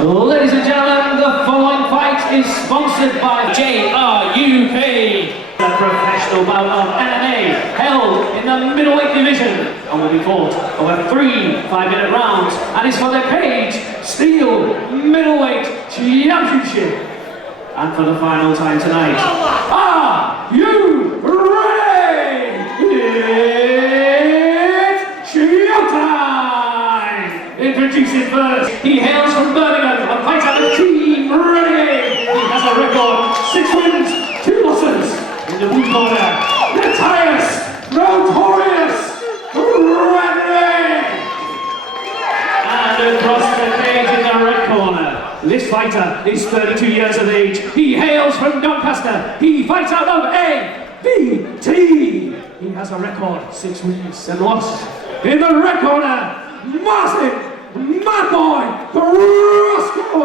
Ladies and gentlemen, the following fight is sponsored by JRUP. The professional bout of MMA held in the middleweight division and will be fought over 3 5-minute rounds and is for the Caged Steel Middleweight Championship. And for the final time tonight, are you ready? It's showtime! Introducing first, he hails from Birmingham and fights out of Team Renegade. He has a record 6 wins, 2 losses. In the blue corner, Nathias, notorious Frederick! And across the cage in the red corner, this fighter is 32 years of age. He hails from Doncaster. He fights out of ABT. He has a record 6 wins and loss. In the red corner, Marcin, my boy, Prostko!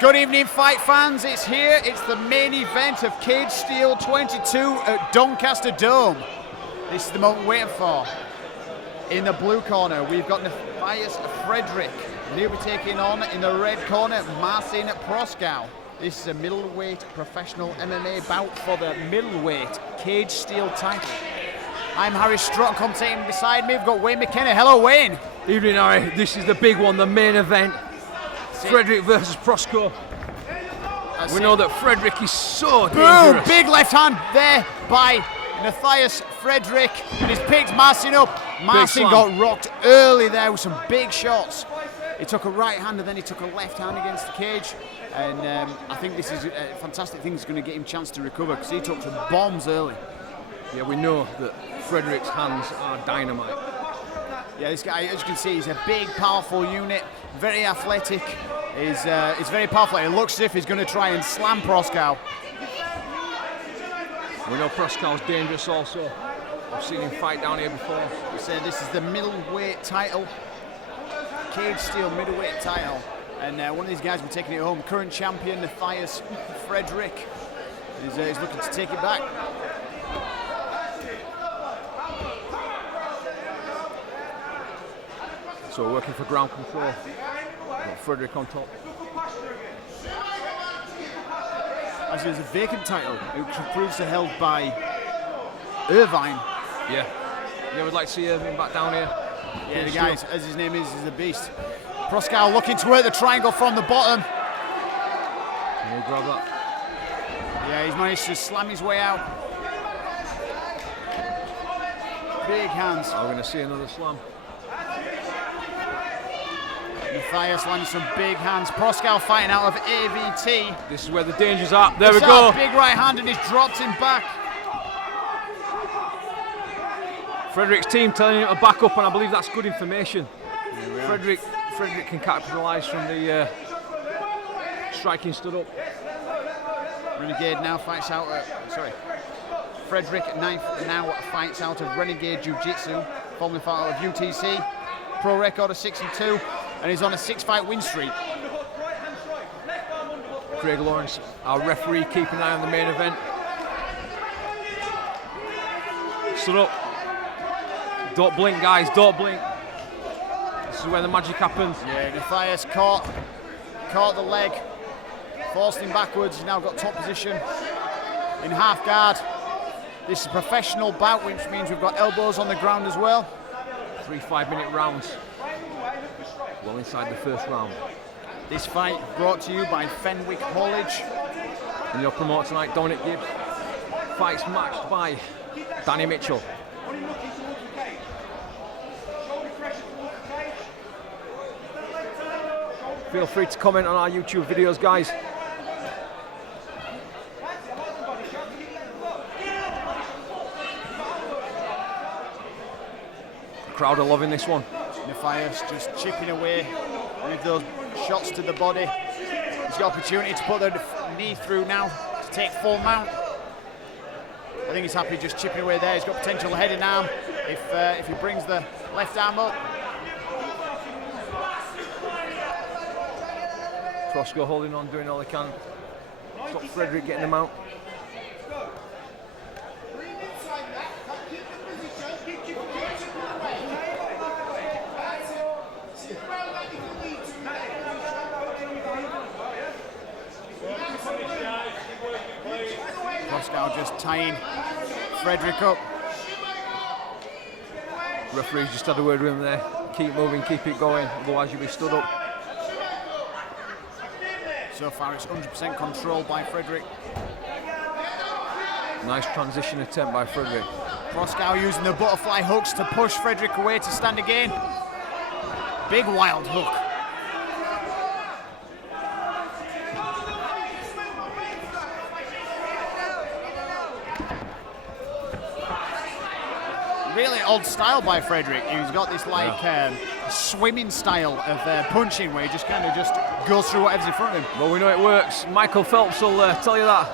Good evening, fight fans. It's here. It's the main event of Caged Steel 22 at Doncaster Dome. This is the moment we're waiting for. In the blue corner, we've got Nathias Frederick. He'll be taking on, in the red corner, Marcin Prostko. This is a middleweight professional MMA bout for the middleweight Caged Steel title. I'm Harry Strutton, commentating beside me. We've got Wayne McKenna. Hello, Wayne. Evening, Harry. This is the big one, the main event. Frederick versus Prostko. We know that Frederick is so dangerous. Boom! Big left hand there by Nathias Frederick, and he's picked Marcin up. Marcin got rocked early there with some big shots. He took a right hand and then he took a left hand against the cage. And I think this is a fantastic thing that's going to get him a chance to recover because he took some bombs early. Yeah, we know that Frederick's hands are dynamite. Yeah, this guy, as you can see, he's a big, powerful unit, very athletic. He's very powerful. It looks as if he's going to try and slam Prostko. We know Prosko's dangerous also. I've seen him fight down here before. We say this is the middleweight title, Caged Steel Middleweight title. And one of these guys will be taking it home. Current champion, Nathias Frederick, is looking to take it back. So we're working for ground control. Got Frederick on top. Actually, there's a vacant title, which proves to be held by Irvine. Yeah. Yeah, we'd like to see Irvine back down here. Yeah, the guy, as his name is a beast. Prostko looking to work the triangle from the bottom. Can you grab that? Yeah, he's managed to slam his way out. Big hands. We're going to see another slam. Nathias landing some big hands. Prostko fighting out of AVT. This is where the danger's at. There we go. Big right hand and he's dropped him back. Frederick's team telling him to back up, and I believe that's good information. Frederick can capitalise from the striking stood up. Renegade now fights out. Frederick now fights out of Renegade Jiu-Jitsu, formerly fought out of UTC. Pro record of 6-2, and he's on a 6-fight win streak. Craig Lawrence, our referee, keeping an eye on the main event. Stood up. Don't blink, guys, don't blink. This is where the magic happens. Yeah, Nathias caught the leg, forced him backwards. He's now got top position in half guard. This is a professional bout, which means we've got elbows on the ground as well. 3 5-minute rounds. Well inside the first round. This fight brought to you by Fenwick Haulage. And your promoter tonight, Dominic Gibbs. Fights matched by Danny Mitchell. Feel free to comment on our YouTube videos, guys. The crowd are loving this one. Nathias just chipping away with those shots to the body. He's got opportunity to put the knee through now to take full mount. I think he's happy just chipping away there. He's got potential head and arm if he brings the left arm up. Prostko holding on, doing all he can. Stop Frederick getting him out. just tying Frederick up. Referee's just had a word with him there. Keep moving, keep it going, otherwise you'll be stood up. So far it's 100% controlled by Frederick. Nice transition attempt by Frederick. Prostko using the butterfly hooks to push Frederick away to stand again. Big wild hook. Really odd style by Frederick. He's got this swimming style of punching where he just kind of just goes through whatever's in front of him. Well, we know it works. Michael Phelps will tell you that.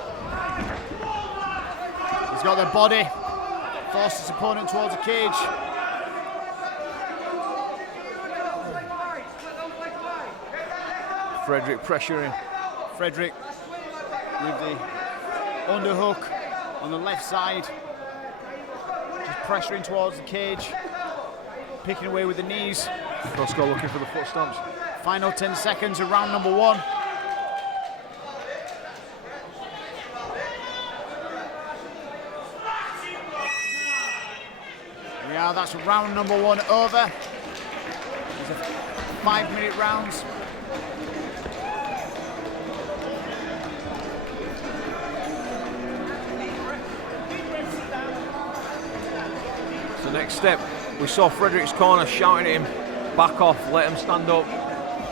He's got the body, forced his opponent towards the cage. Frederick pressuring. Frederick with the underhook on the left side. Just pressuring towards the cage, picking away with the knees. Prostko looking for the foot stomps. Final 10 seconds of round number 1. Yeah, that's round number 1 over. These are 5-minute rounds. So next step, we saw Frederick's corner shouting at him, back off, let him stand up.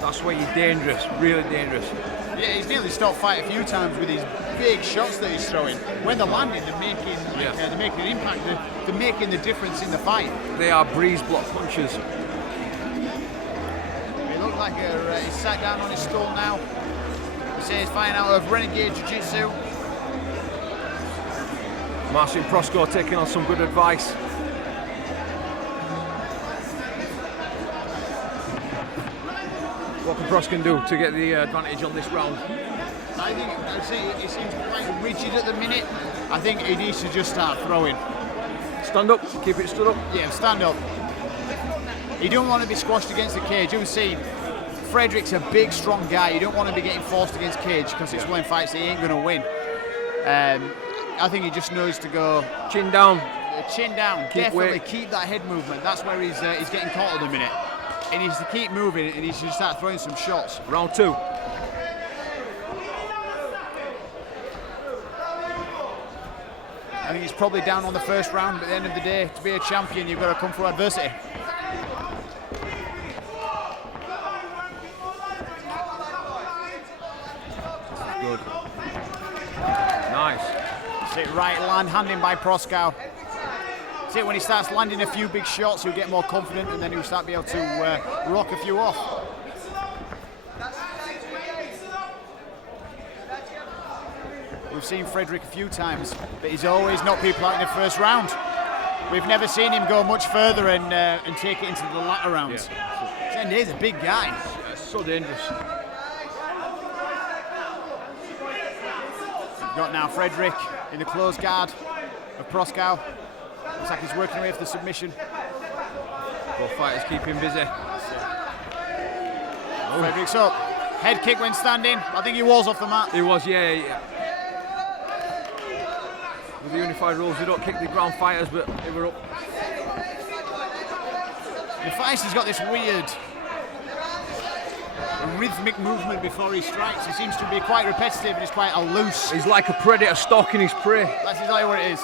That's where you're dangerous, really dangerous. Yeah, he's nearly stopped fight a few times with these big shots that he's throwing. When they're landing, they're making an impact, they're making the difference in the fight. They are breeze block punches. He looked like he's sat down on his stool now. He says he's fighting out of Renegade Jiu-Jitsu. Marcin Prostko taking on some good advice. What can Prostko do to get the advantage on this round? I'd say he seems quite rigid at the minute. I think he needs to just start throwing. Stand up, keep it stood up. Yeah, stand up. You don't want to be squashed against the cage. You've seen Frederick's a big, strong guy. You don't want to be getting forced against cage because it's one of them fights that he ain't going to win. I think he just knows to go chin down. Chin down, definitely keep that head movement. That's where he's getting caught at the minute. He needs to keep moving and he needs to start throwing some shots. Round 2. I think he's probably down on the first round, but at the end of the day, to be a champion, you've got to come through adversity. Good. Nice. Sit right land, handing by Prostko. See, when he starts landing a few big shots, he'll get more confident and then he'll start being able to rock a few off. We've seen Frederick a few times, but he's always knocked people out in the first round. We've never seen him go much further and take it into the latter rounds. Yeah. And he's a big guy. Yeah, so dangerous. We've got now Frederick in the close guard of Prostko. Looks like he's working away for the submission. Both fighters keep him busy. Frederick's up. Head kick when standing. I think he was off the mat. He was, yeah. With the unified rules, they don't kick the ground fighters, but they were up. Nathias has got this weird rhythmic movement before he strikes. He seems to be quite repetitive and it's quite loose. He's like a predator stalking his prey. That's exactly what it is.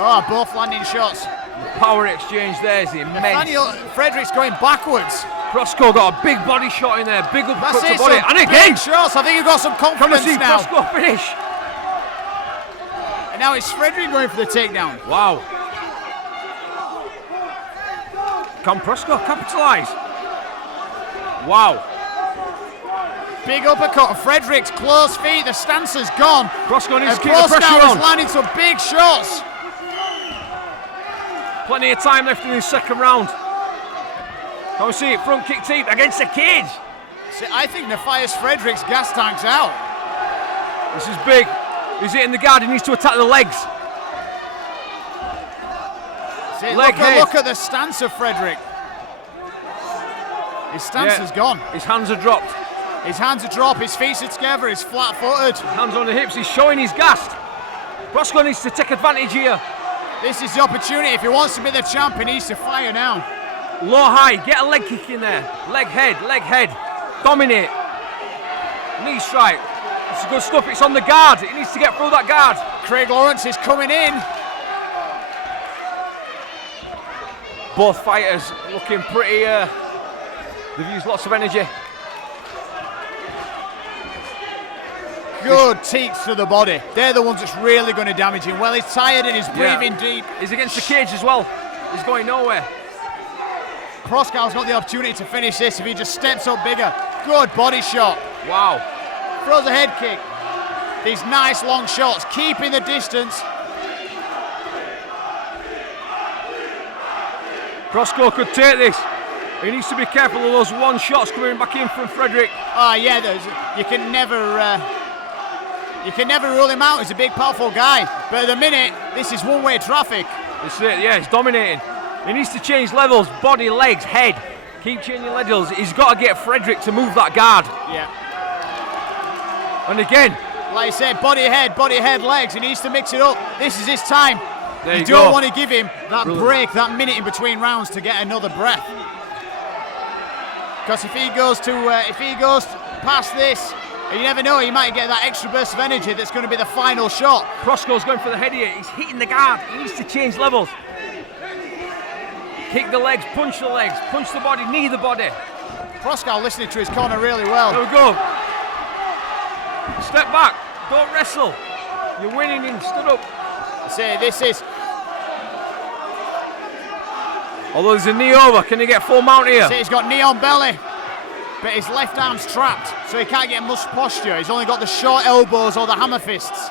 Oh, both landing shots. The power exchange there is immense. Frederick's going backwards. Prostko got a big body shot in there, big uppercut to body, and Big again! shots. I think you've got some confidence Can we see now. Prostko finish? And now it's Frederick going for the takedown. Wow. Can Prostko capitalise? Wow. Big uppercut. Frederick's close feet. The stance has gone. Prostko needs to keep Prostko the pressure on. is landing some big shots. Plenty of time left in his second round. Can we see it? Front kick teep against the cage. See, I think Nathias Frederick's gas tank's out. This is big. He's hitting the guard. He needs to attack the legs. See, look at the stance of Frederick. His stance has gone. His hands are dropped. His hands are dropped, his feet are together, he's flat-footed. Hands on the hips, he's showing he's gassed. Prostko needs to take advantage here. This is the opportunity. If he wants to be the champion, he needs to fire now. Low high, get a leg kick in there. Leg head. Dominate. Knee strike. It's good stuff, it's on the guard. He needs to get through that guard. Craig Lawrence is coming in. Both fighters looking pretty, they've used lots of energy. Good teats to the body. They're the ones that's really going to damage him. Well, he's tired and he's breathing deep. He's against the cage as well. He's going nowhere. Prosko's got the opportunity to finish this if he just steps up bigger. Good body shot. Wow. Throws a head kick. These nice long shots, keeping the distance. Prostko could take this. He needs to be careful of those one shots coming back in from Frederick. Oh yeah, you can never rule him out. He's a big, powerful guy. But at the minute, this is one-way traffic. This is it, yeah, he's dominating. He needs to change levels, body, legs, head. Keep changing levels. He's got to get Frederick to move that guard. Yeah. And again. Like I said, body, head, legs. He needs to mix it up. This is his time. There you don't want to give him that break, that minute in between rounds to get another breath. Because if he goes past this, you never know, he might get that extra burst of energy that's going to be the final shot. Prosko's going for the head here. He's hitting the guard. He needs to change levels. Kick the legs, punch the body, knee the body. Prosko listening to his corner really well. There we go. Step back. Don't wrestle. You're winning him. Stood up. See, this is... Although there's a knee over, can he get full mount here? See, he's got knee on belly, but his left arm's trapped, so he can't get much posture. He's only got the short elbows or the hammer fists.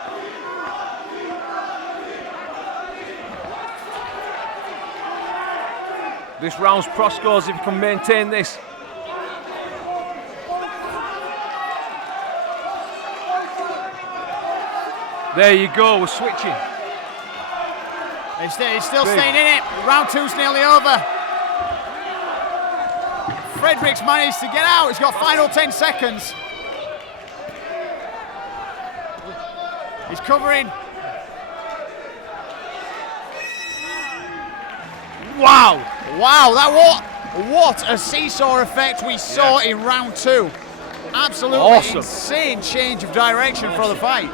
This round's Prosko's if he can maintain this. There you go, we're switching. He's still staying in it. Round two's nearly over. Frederick's managed to get out. He's got final 10 seconds. He's covering. Wow, what a seesaw effect we saw in round two. Absolutely awesome. Insane change of direction for the fight.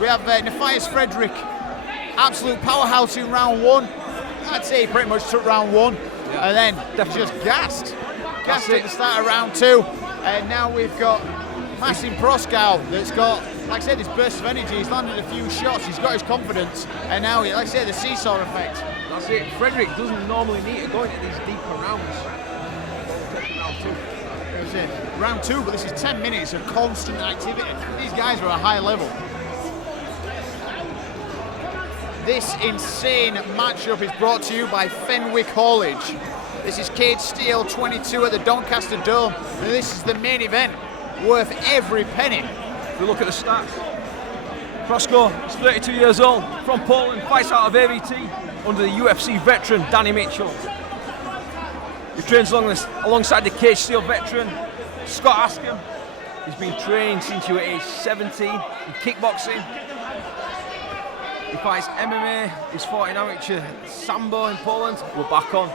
We have Nathias Frederick, absolute powerhouse in round one. I'd say he pretty much took round one, and then just gassed at the start of round two. And now we've got Marcin Prostko that's got, like I said, this burst of energy. He's landed a few shots, he's got his confidence, and now, like I said, the seesaw effect. That's it. Frederick doesn't normally need to go into these deeper rounds. Round two, but this is 10 minutes of constant activity. These guys are at a high level. This insane matchup is brought to you by Fenwick Haulage. This is Caged Steel 22 at the Doncaster Dome. And this is the main event, worth every penny. If we look at the stats, Prostko is 32 years old, from Poland, fights out of AVT under the UFC veteran Danny Mitchell. He trains alongside the Caged Steel veteran Scott Askham. He's been training since he was age 17 in kickboxing. He fights MMA, he's fought in amateur Sambo in Poland. We're back on.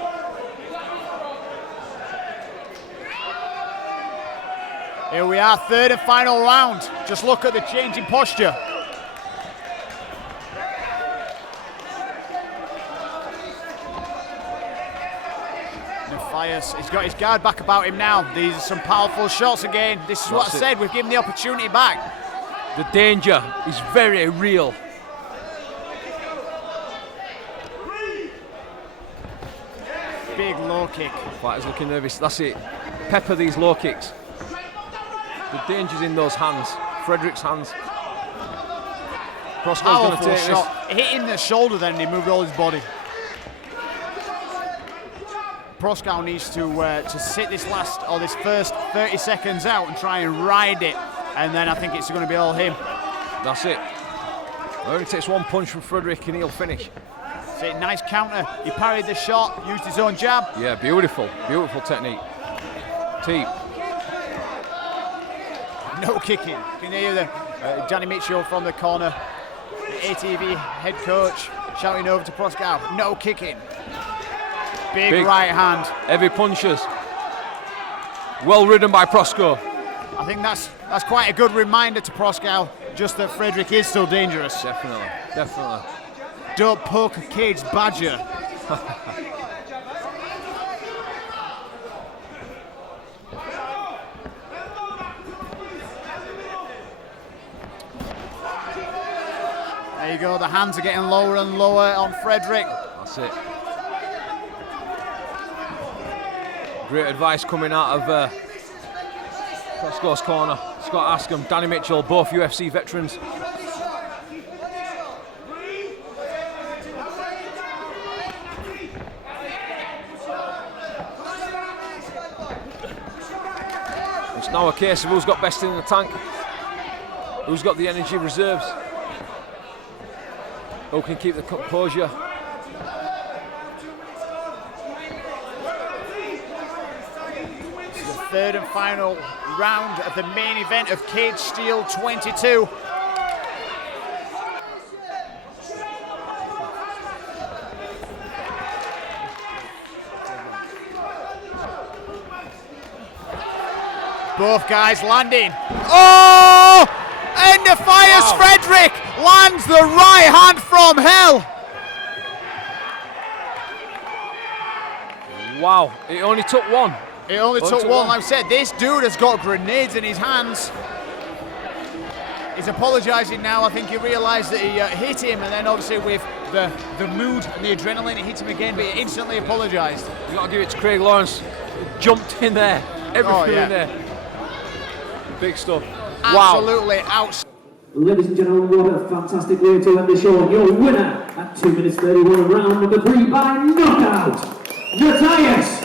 Here we are, third and final round. Just look at the change in posture. Nathias, he's got his guard back about him now. These are some powerful shots again. This is what I said, we've given the opportunity back. The danger is very real. Big low kick. Fighter's looking nervous, that's it. Pepper these low kicks. The danger's in those hands, Frederick's hands. Prosko's going to take shot. this. Hitting the shoulder then, he moved all his body. Prosko needs to sit this first 30 seconds out and try and ride it, and then I think it's going to be all him. That's it. It only takes one punch from Frederick and he'll finish. See, nice counter. He parried the shot, used his own jab. Yeah, beautiful technique. Teep. no kicking. You can hear the Danny Mitchell from the corner, the ATV head coach shouting over to Prostko, no kicking. Big right hand. Heavy punches. Well ridden by Prostko. I think that's quite a good reminder to Prostko, just that Frederick is still dangerous. Definitely, definitely. Don't poke a caged badger. There you go, the hands are getting lower and lower on Frederick. That's it. Great advice coming out of Prostko's corner. Scott Askham, Danny Mitchell, both UFC veterans. It's now a case of who's got best in the tank, who's got the energy reserves, who can keep the composure. Third and final round of the main event of Caged Steel 22. Both guys landing. Oh! And Nathias Frederick lands the right hand from hell. Wow, it only took one. It only took one. Like I said, this dude has got grenades in his hands. He's apologising now. I think he realised that he hit him, and then obviously with the mood and the adrenaline, it hit him again, but he instantly apologised. You've got to give it to Craig Lawrence. Jumped in there. Everything in there. Big stuff. Absolutely out. Ladies and gentlemen, what a fantastic way to end the show. Your winner at 2 minutes 31 of round number 3 by knockout, Nathias.